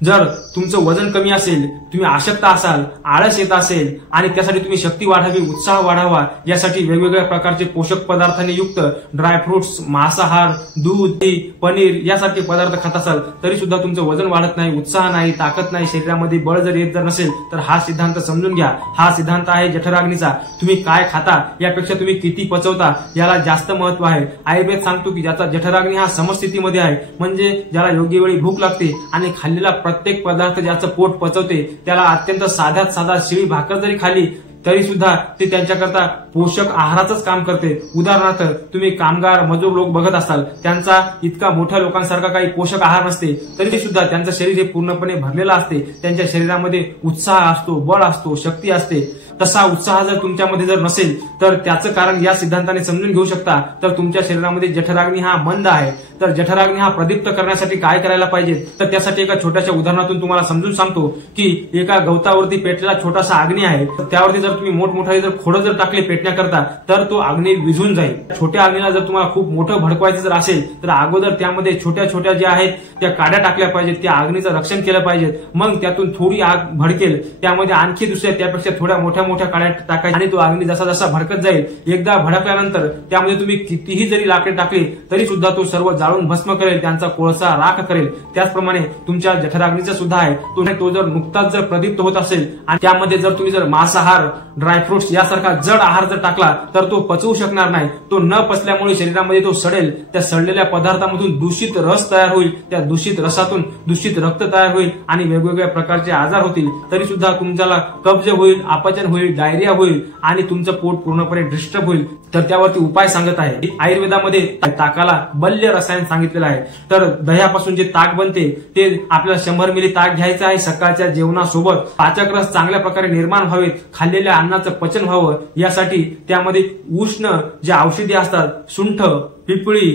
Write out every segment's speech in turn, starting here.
जर तुमचं वजन कमी असेल, तुम्ही अशक्त असाल, आळस येत असेल आणि त्यासाठी तुम्ही शक्ती वाढावी, उत्साह वाढावा यासाठी वेगवेगळ्या प्रकारचे पोषक पदार्थांनी युक्त ड्रायफ्रुट्स, मांसाहार, दूध, दही, पनीर यासारखे पदार्थ खात असाल तरी सुद्धा तुमचं वजन वाढत नाही, उत्साह नाही, ताकद नाही, शरीरामध्ये बळ जर येत नसेल तर हा सिद्धांत समजून घ्या। हा सिद्धांत आहे जठराग्नीचा। तुम्ही काय खाता यापेक्षा तुम्ही किती पचवता याला जास्त महत्व आहे। आयुर्वेद सांगतो की ज्याचा जठराग्नी हा समस्थितीमध्ये आहे, म्हणजे ज्याला योग्य वेळी भूक लागते आणि खाल्लेला प्रत्येक पदार्थ ज्याचं पोट पचवते, त्याला अत्यंत साध्यात साधा शिळी भाकर जरी खाली तरी सुद्धा ते त्यांच्याकरता पोषक आहाराचंच काम करते। उदाहरणार्थ तुम्ही कामगार, मजूर लोक बघत असाल, त्यांचा इतका मोठ्या लोकांसारखा काही पोषक आहार नसते तरी सुद्धा त्यांचं शरीर हे पूर्णपणे भरलेलं असते। त्यांच्या शरीरामध्ये उत्साह असतो, बळ असतो, शक्ती असते। तसा उत्साह जर तुमच्यामध्ये जर नसेल तर त्याचं कारण या सिद्धांताने समजून घेऊ शकता। तर तुमच्या शरीरामध्ये जठराग्नी हा मंद आहे। तर जठराग्नी हा प्रदीप्त करण्यासाठी काय करायला पाहिजे, तर त्यासाठी एका छोट्याशा उदाहरणातून तुम्हाला समजून सांगतो की एका गवतावरती पेटलेला छोटासा अग्नी आहे, त्यावरती जर तुम्ही मोठमोठे जर खोडं जर टाकले पेटण्याकरता तर तो अग्नी विझून जाईल। छोट्या अग्नीला जर तुम्हाला खूप मोठं भडकवायचं जर असेल तर अगोदर त्यामध्ये छोट्या छोट्या ज्या आहेत त्या काड्या टाकल्या पाहिजेत, त्या अग्नीचं रक्षण केलं पाहिजे। मग त्यातून थोडी आग भडकेल, त्यामध्ये आणखी दुसऱ्या त्यापेक्षा थोड्या मोठ्या मोठ्या काड्या टाकायच्या आणि तो अग्नी जसा जसा भडकत जाईल, एकदा भडकल्यानंतर त्यामध्ये तुम्ही कितीही जरी लाकडे टाकली तरी सुद्धा तो सर्व जाळून भस्म करेल, त्यांचा कोळसा राख करेल। त्याचप्रमाणे तुमच्या जठराग्नीचा सुद्धा आहे, तो जर नुकताच जर प्रदीप्त होत असेल आणि त्यामध्ये जर तुम्ही जर मांसाहार, ड्रायफ्रुट्स यासारखा जड आहार जर टाकला तर तो पचवू शकणार नाही। तो न पचल्यामुळे शरीरामध्ये तो सडेल, त्या सडलेल्या पदार्थामधून दूषित रस तयार होईल, त्या दूषित रसातून दूषित रक्त तयार होईल आणि वेगवेगळ्या प्रकारचे आजार होतील। तरी सुद्धा तुमच्याला कब्ज होईल, अपचन होईल, डायरिया होईल आणि तुमचं पोट पूर्णपणे डिस्टर्ब होईल। तर त्यावरती उपाय सांगत आहे आयुर्वेदामध्ये ताकाला बल्य रसायन सांगितलेलं आहे। तर दह्यापासून जे ताक बनते ते आपल्याला 100 मिली ताक घ्यायचं आहे सकाळच्या जेवणासोबत। पाचक रस चांगल्या प्रकारे निर्माण व्हावेत, खाल्लेल्या अन्नाचं पचन व्हावं यासाठी त्यामध्ये उष्ण जे औषधी असतात, सुंठ, पिपळी,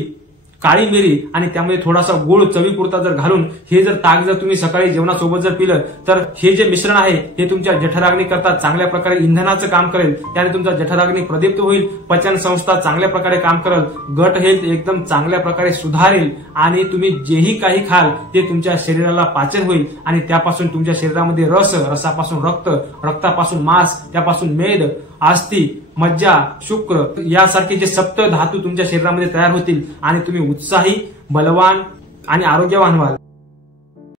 काळी मिरी आणि त्यामध्ये थोडासा गोड चवीपुरता जर घालून हे जर ताक जर तुम्ही सकाळी जेवणासोबत जर पिलं तर हे जे मिश्रण आहे हे तुमच्या जठराग्नी करता चांगल्या प्रकारे इंधनाचं काम करेल। त्याने तुमचा जठराग्नी प्रदीप्त होईल, पचन संस्था चांगल्या प्रकारे काम करेल, गट हेल्थ एकदम चांगल्या प्रकारे सुधारेल आणि तुम्ही जेही काही खाल ते तुमच्या शरीराला पाचन होईल आणि त्यापासून तुमच्या शरीरामध्ये रस, रसापासून रक्त, रक्तापासून मांस, त्यापासून मेद, अस्थि, मज्जा, शुक्र यासारखे जे सप्त धातू तुमच्या शरीरामध्ये तयार होतील आणि तुम्ही उत्साही, बलवान आणि आरोग्यवान व्हाल।